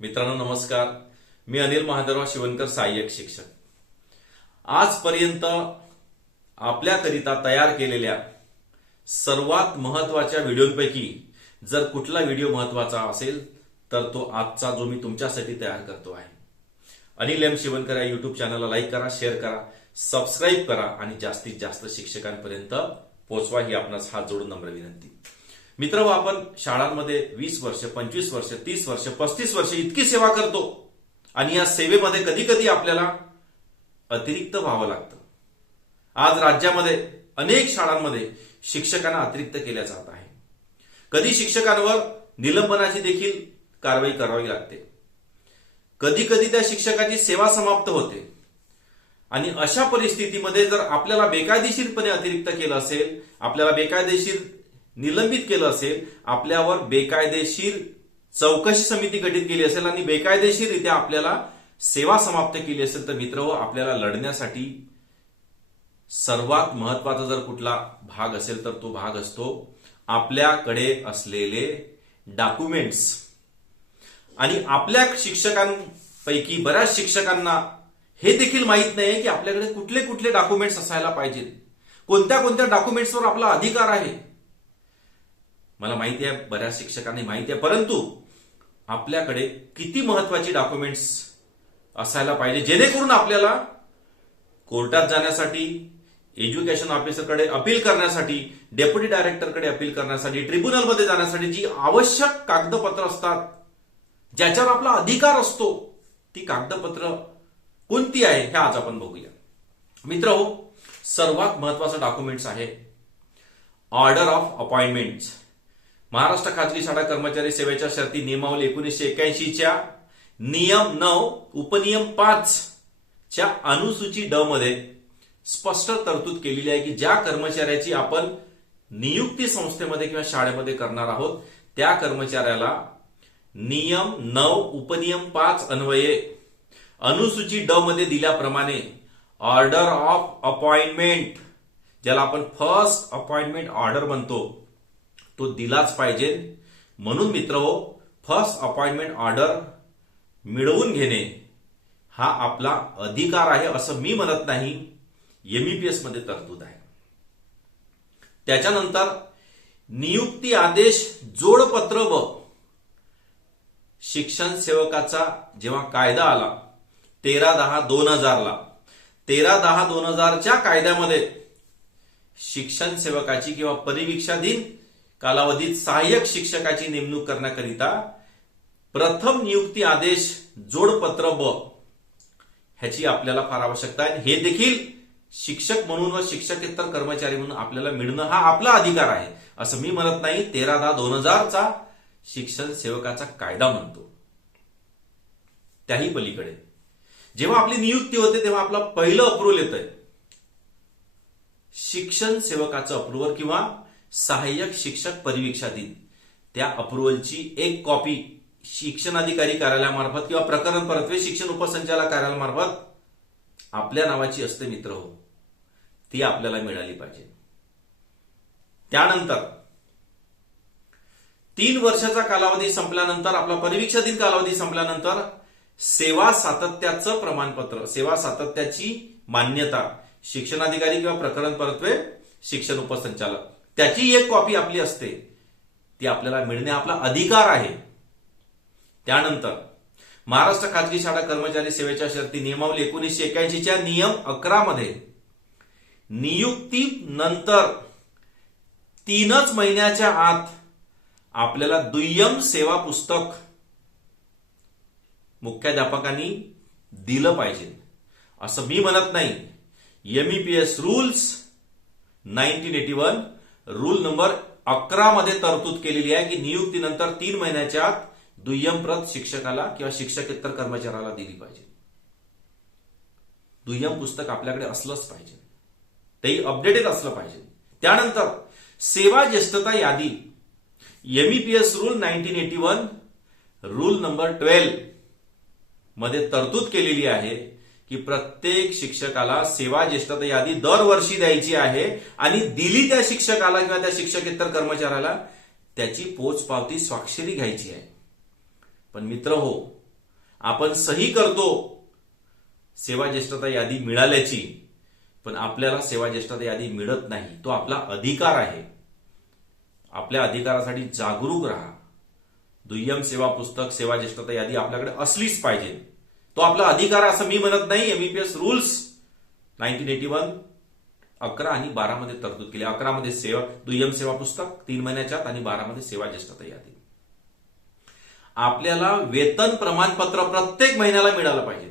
मित्रांनो नमस्कार. मी अनिल महादेवराव शिवणकर, सहाय्यक शिक्षक. आजपर्यंत आपल्याकरिता तयार केलेल्या सर्वात महत्वाच्या व्हिडिओपैकी जर कुठला व्हिडिओ महत्वाचा असेल तर तो आजचा जो मी तुमच्यासाठी तयार करतो आहे. अनिल एम शिवणकर या युट्यूब चॅनलला लाईक करा, शेअर करा, सबस्क्राईब करा आणि जास्तीत जास्त शिक्षकांपर्यंत पोहोचवा ही आपणास हात जोडून नम्र विनंती. मित्र, आपण शाळांमध्ये 20 वर्ष, 25 वर्ष, 30 वर्ष, 35 वर्ष इतकी सेवा करतो आणि या सेवेमध्ये कधी कधी आपल्याला अतिरिक्त व्हावं लागतं. आज राज्यामध्ये अनेक शाळांमध्ये शिक्षकांना अतिरिक्त केल्या जात आहे. कधी शिक्षकांवर निलंबनाची देखील कारवाई करावी लागते. कधी कधी त्या शिक्षकाची सेवा समाप्त होते आणि अशा परिस्थितीमध्ये जर आपल्याला बेकायदेशीरपणे अतिरिक्त केलं असेल, आपल्याला बेकायदेशीर निलंबित केलं असेल, आपल्यावर बेकायदेशीर चौकशी समिती गठीत केली असेल आणि बेकायदेशीररित्या आपल्याला सेवा समाप्त केली असेल तर मित्रहो, आपल्याला लढण्यासाठी सर्वात महत्वाचा जर कुठला भाग असेल तर तो भाग असतो आपल्याकडे असलेले डॉक्युमेंट्स. आणि आपल्या शिक्षकांपैकी बऱ्याच शिक्षकांना हे देखील माहित नाही की आपल्याकडे कुठले कुठले डॉक्युमेंट्स असायला पाहिजेत, कोणत्या कोणत्या डॉक्युमेंट्सवर आपला अधिकार आहे. मला माहिती आहे, बऱ्याच शिक्षकांना माहिती आहे, परंतु आपल्याकडे किती महत्वाची डॉक्युमेंट्स असायला पाहिजे जेणेकरून आपल्याला कोर्टात जाण्यासाठी, एज्युकेशन ऑफिसरकडे अपील करण्यासाठी, डेप्युटी डायरेक्टरकडे अपील करण्यासाठी, ट्रिब्युनलमध्ये जाण्यासाठी जी आवश्यक कागदपत्र असतात, ज्याच्यावर आपला अधिकार असतो, ती कागदपत्र कोणती आहे हे आज आपण बघूया. मित्रहो, सर्वात महत्वाचं डॉक्युमेंट्स आहे ऑर्डर ऑफ अपॉइंटमेंट. महाराष्ट्र खाजगी शाळा कर्मचारी सेवेच्या शर्ती नियमावली 1981 च्या नियम 9 उपनियम 5 च्या अनुसूची ड मध्ये स्पष्ट तरतूद केलेली आहे की ज्या कर्मचाऱ्याची आपण नियुक्ती संस्थेमध्ये किंवा शाळेमध्ये करणार आहोत त्या कर्मचाऱ्याला नियम 9 उपनियम 5 अन्वये अनुसूची ड मध्ये दिल्याप्रमाणे ऑर्डर ऑफ अपॉइंटमेंट, ज्याला आपण फर्स्ट अपॉइंटमेंट ऑर्डर म्हणतो, तो दिलाच पाहिजे. म्हणून मित्रहो, फर्स्ट अपॉइंटमेंट ऑर्डर मिळवून घेणे हा आपला अधिकार आहे असं मी म्हणत नाही, एमईपीएस मध्ये तरतूद आहे. त्याच्यानंतर नियुक्ती आदेश जोडपत्र व शिक्षण सेवकाचा जेव्हा कायदा आला 13/10/2000 ला, 13/10/2000 कायद्यामध्ये शिक्षण सेवकाची किंवा परिवीक्षाधीन कालावधीत सहाय्यक शिक्षकाची नेमणूक करण्याकरिता प्रथम नियुक्ती आदेश जोडपत्र ब ह्याची आपल्याला फार आवश्यकता आहे. हे देखील शिक्षक म्हणून व शिक्षकेतर कर्मचारी म्हणून आपल्याला मिळणं हा आपला अधिकार आहे असं मी म्हणत नाही. 13/10/2000 शिक्षण सेवकाचा कायदा म्हणतो. त्याही पलीकडे जेव्हा आपली नियुक्ती होते तेव्हा आपला पहिलं अप्रुव्हल येतंय शिक्षण सेवकाचं अप्रुव्हल किंवा सहाय्यक शिक्षक परिवीक्षाधीन. त्या अप्रुव्हलची एक कॉपी शिक्षणाधिकारी कार्यालयामार्फत किंवा प्रकरण परत्वे शिक्षण उपसंचालक कार्यालयामार्फत आपल्या नावाची असते मित्रहो, ती आपल्याला मिळाली पाहिजे. त्यानंतर 3 वर्षाचा कालावधी संपल्यानंतर, आपला परिवीक्षाधीन कालावधी संपल्यानंतर सेवा सातत्याचं प्रमाणपत्र, सेवा सातत्याची मान्यता शिक्षणाधिकारी किंवा प्रकरण परत्वे शिक्षण उपसंचालक, त्याची एक कॉपी आपली असते, ती आपल्याला मिळणे आपला अधिकार आहे. त्यानंतर महाराष्ट्र खाजगी शाळा कर्मचारी सेवेच्या शर्ती नियमावली 1981 च्या नियम 11 मध्ये नियुक्ती नंतर 3च महिन्याच्या आत आपल्याला दुय्यम सेवा पुस्तक मुख्याध्यापकांनी दिलं पाहिजे असं मी म्हणत नाही. एमईपीएस रूल्स 1981 रूल नंबर 11 मध्ये तरतूद केलेली आहे की नियुक्तीनंतर 3 महिन्याच्या आत दुय्यम प्रत शिक्षकाला किंवा शिक्षकेतर कर्मचाऱ्याला दिली पाहिजे. दुय्यम पुस्तक आपल्याकडे असलंच पाहिजे, तेही अपडेटेड असलं पाहिजे. त्यानंतर सेवा ज्येष्ठता यादी एमईपीएस रूल 1981 रूल नंबर 12 मध्ये तरतूद केलेली आहे की प्रत्येक शिक्षकाला सेवा ज्येष्ठता यादी दरवर्षी द्यायची आहे आणि दिली त्या शिक्षकाला किंवा त्या शिक्षकेतर कर्मचाऱ्याला त्याची पोचपावती स्वाक्षरी घ्यायची आहे. पण मित्र हो, आपण सही करतो सेवा ज्येष्ठता यादी मिळाल्याची, पण आपल्याला सेवा ज्येष्ठता यादी मिळत नाही. तो आपला अधिकार आहे. आपल्या अधिकारासाठी जागरूक राहा. दुय्यम सेवा पुस्तक, सेवा ज्येष्ठता यादी आपल्याकडे असलीच पाहिजे. तो आपला अधिकार आहे असं मी म्हणत नाही. एमईपीएस रूल्स 1981 11 आणि 12 मध्ये तरतूद केली. 11 मध्ये सेवा दुय्यम सेवा पुस्तक 3 महिन्याच्या आत आणि 12 मध्ये सेवा ज्येष्ठता यादी. आपल्याला वेतन प्रमाणपत्र प्रत्येक महिन्याला मिळालं पाहिजे.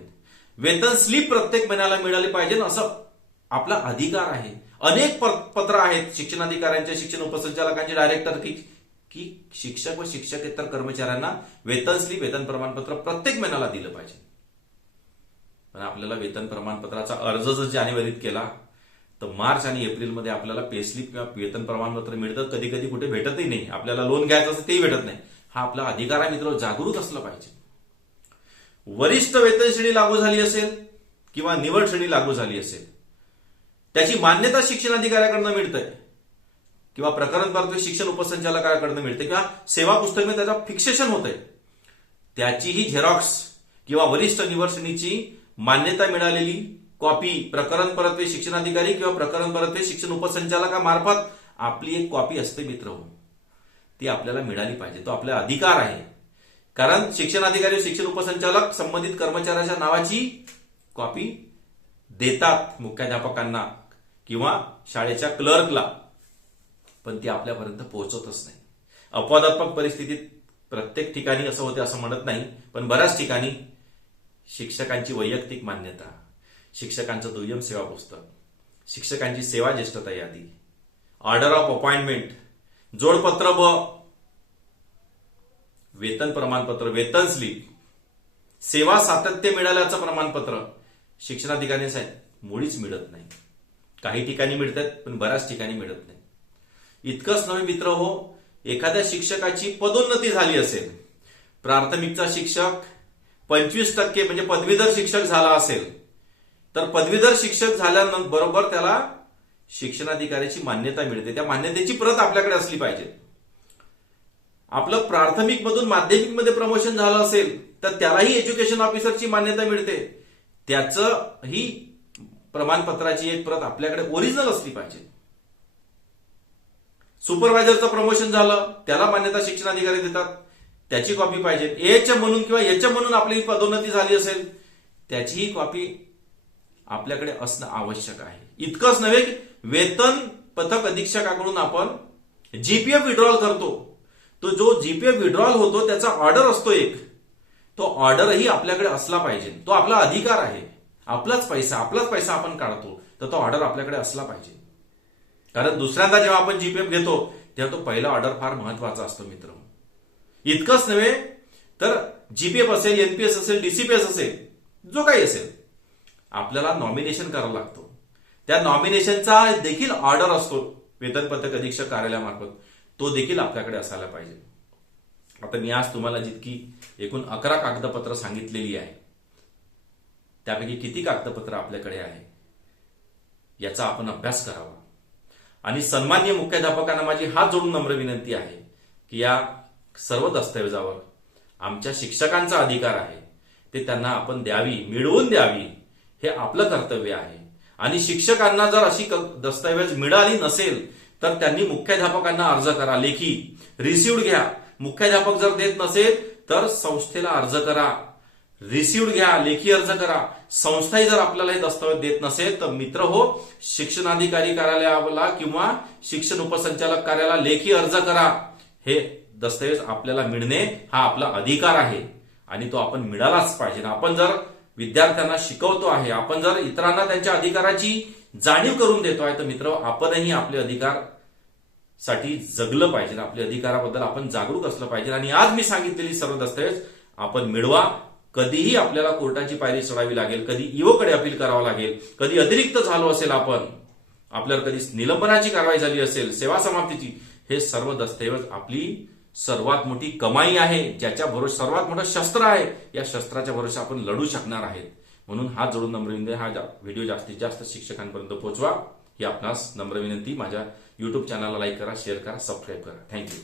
वेतन स्लिप प्रत्येक महिन्याला मिळाली पाहिजे असं आपला अधिकार आहे. अनेक पत्र आहेत शिक्षणाधिकाऱ्यांच्या, शिक्षण उपसंचालकांचे, डायरेक्टर की शिक्षक व शिक्षकेतर कर्मचाऱ्यांना वेतन स्लिप, वेतन प्रमाणपत्र प्रत्येक महिन्याला दिलं पाहिजे. पण आपल्याला वेतन प्रमाणपत्राचा अर्ज जर जानेवारीत केला तर मार्च आणि एप्रिलमध्ये आपल्याला पे स्लिप किंवा वेतन प्रमाणपत्र मिळतं. कधी कधी कुठे भेटतही नाही. आपल्याला लोन घ्यायचं असं तेही भेटत नाही. हा आपला अधिकार आहे मित्र, जागरूक असलं पाहिजे. वरिष्ठ वेतन श्रेणी लागू झाली असेल किंवा निवड श्रेणी लागू झाली असेल, त्याची मान्यता शिक्षणाधिकाऱ्याकडनं मिळतंय किंवा प्रकरण परत्वे शिक्षण उपसंचालकाकडनं मिळते किंवा सेवा पुस्तकामध्ये त्याचं फिक्सेशन होतंय, त्याचीही झेरॉक्स किंवा वरिष्ठ निवड श्रेणीची मान्यता मिळालेली कॉपी प्रकरण परत्वे शिक्षणाधिकारी किंवा प्रकरण परत्वे शिक्षण उपसंचालकामार्फत आपली एक कॉपी असते मित्र, ती आपल्याला मिळाली पाहिजे. तो आपला अधिकार आहे. कारण शिक्षणाधिकारी, शिक्षण उपसंचालक संबंधित कर्मचाऱ्याच्या नावाची कॉपी देतात मुख्याध्यापकांना किंवा शाळेच्या क्लर्कला, पण ती आपल्यापर्यंत पोहोचतच नाही. अपवादात्मक परिस्थितीत प्रत्येक ठिकाणी असं होते असं म्हणत नाही, पण बऱ्याच ठिकाणी शिक्षकांची वैयक्तिक मान्यता, शिक्षकांचं दुय्यम सेवा पुस्तक, शिक्षकांची सेवा ज्येष्ठता यादी, ऑर्डर ऑफ अपॉइंटमेंट, जोडपत्र व वेतन प्रमाणपत्र, वेतन स्लिप, सेवा सातत्य मिळाल्याचं प्रमाणपत्र शिक्षणाधिकाऱ्यांसाठी मुळीच मिळत नाही. काही ठिकाणी मिळतात पण बऱ्याच ठिकाणी मिळत नाही. इतकंच नव्हे मित्र हो, एखाद्या शिक्षकाची पदोन्नती झाली असेल, प्राथमिकचा शिक्षक 25% म्हणजे पदवीधर शिक्षक झाला असेल, तर पदवीधर शिक्षक झाल्याबरोबर त्याला शिक्षणाधिकाऱ्याची मान्यता मिळते. त्या मान्यतेची प्रत आपल्याकडे असली पाहिजे. आपलं प्राथमिक मधून माध्यमिक मध्ये प्रमोशन झालं असेल तर त्यालाही एज्युकेशन ऑफिसरची मान्यता मिळते. त्याचं ही प्रमाणपत्राची एक प्रत आपल्याकडे ओरिजिनल असली पाहिजे. सुपरवायझरचं प्रमोशन झालं, त्याला मान्यता शिक्षणाधिकारी देतात, त्याची कॉपी पाहिजे. एच म्हणून किंवा एच म्हणून आपली पदोन्नती झाली असेल, त्याचीही कॉपी आपल्याकडे असणं आवश्यक आहे. इतकंच नव्हे की वेतन पथक अधीक्षकाकडून आपण जीपीएफ विड्रॉल करतो, तो जो जीपीएफ विड्रॉल होतो त्याचा ऑर्डर असतो एक, तो ऑर्डरही आपल्याकडे असला पाहिजे. तो आपला अधिकार आहे. आपलाच पैसा आपण काढतो, तर तो ऑर्डर आपल्याकडे असला पाहिजे. कारण दुसऱ्यांदा जेव्हा आपण जीपीएफ घेतो तेव्हा तो पहिला ऑर्डर फार महत्वाचा असतो मित्र. इतकंच नव्हे तर जीपीएफ असेल, एनपीएस असेल, डीसीपीएस असेल, जो काही असेल, आपल्याला नॉमिनेशन करावं लागतो. त्या नॉमिनेशनचा देखील ऑर्डर असतो वेतन पथक अधीक्षक कार्यालयामार्फत, तो देखील आपल्याकडे असायला पाहिजे. आता मी आज तुम्हाला जितकी एकूण 11 कागदपत्र सांगितलेली आहे, त्यापैकी किती कागदपत्र आपल्याकडे आहे याचा आपण अभ्यास करावा. आणि सन्माननीय मुख्याध्यापकांना माझी हात जोडून नम्र विनंती आहे की या सर्व दस्तऐवजावर आमच्या शिक्षकांचा अधिकार आहे, ते त्यांना आपण द्यावी, मिळवून द्यावी, हे आपलं कर्तव्य आहे. आणि शिक्षकांना जर अशी दस्तऐवज मिळाली नसेल तर त्यांनी मुख्याध्यापकांना अर्ज करा, लेखी रिसिव्ड घ्या. मुख्याध्यापक जर देत नसेल तर संस्थेला अर्ज करा, रिसिव्ड घ्या, लेखी अर्ज करा. संस्थाही जर आपल्याला हे दस्तऐवज देत नसेल तर मित्र हो, शिक्षणाधिकारी कार्यालयाला किंवा शिक्षण उपसंचालक कार्यालयाला लेखी अर्ज करा. हे दस्तऐवज आपल्याला मिळणे हा आपला अधिकार आहे आणि तो आपण मिळालाच पाहिजे. आपण जर विद्यार्थ्यांना शिकवतो आहे, आपण जर इतरांना त्यांच्या अधिकाराची जाणीव करून देतो आहे, तर मित्र आपणही आपले अधिकार साठी जगलं पाहिजे. आपल्या अधिकाराबद्दल आपण जागरूक असलं पाहिजे. आणि आज मी सांगितलेली सर्व दस्तऐवज आपण मिळवा. कधीही आपल्याला कोर्टाची पायरी चढावी लागेल, कधी ईओकडे अपील करावं लागेल, कधी अतिरिक्त झालो असेल आपण, आपल्याला कधी निलंबनाची कारवाई झाली असेल, सेवा समाप्तीची, हे सर्व दस्तऐवज आपली सर्वात मोठी कमाई आहे, ज्याच्या भरोसा सर्वात मोठं शस्त्र आहे. या शस्त्राच्या भरोसा आपण लढू शकणार आहेत. म्हणून हात जोडून नम्र विनंती, हा व्हिडिओ जास्तीत जास्त शिक्षकांपर्यंत पोहोचवा ही आपणास नम्र विनंती. माझ्या युट्यूब चॅनलला लाईक करा, शेअर करा, सबस्क्राईब करा. थँक्यू.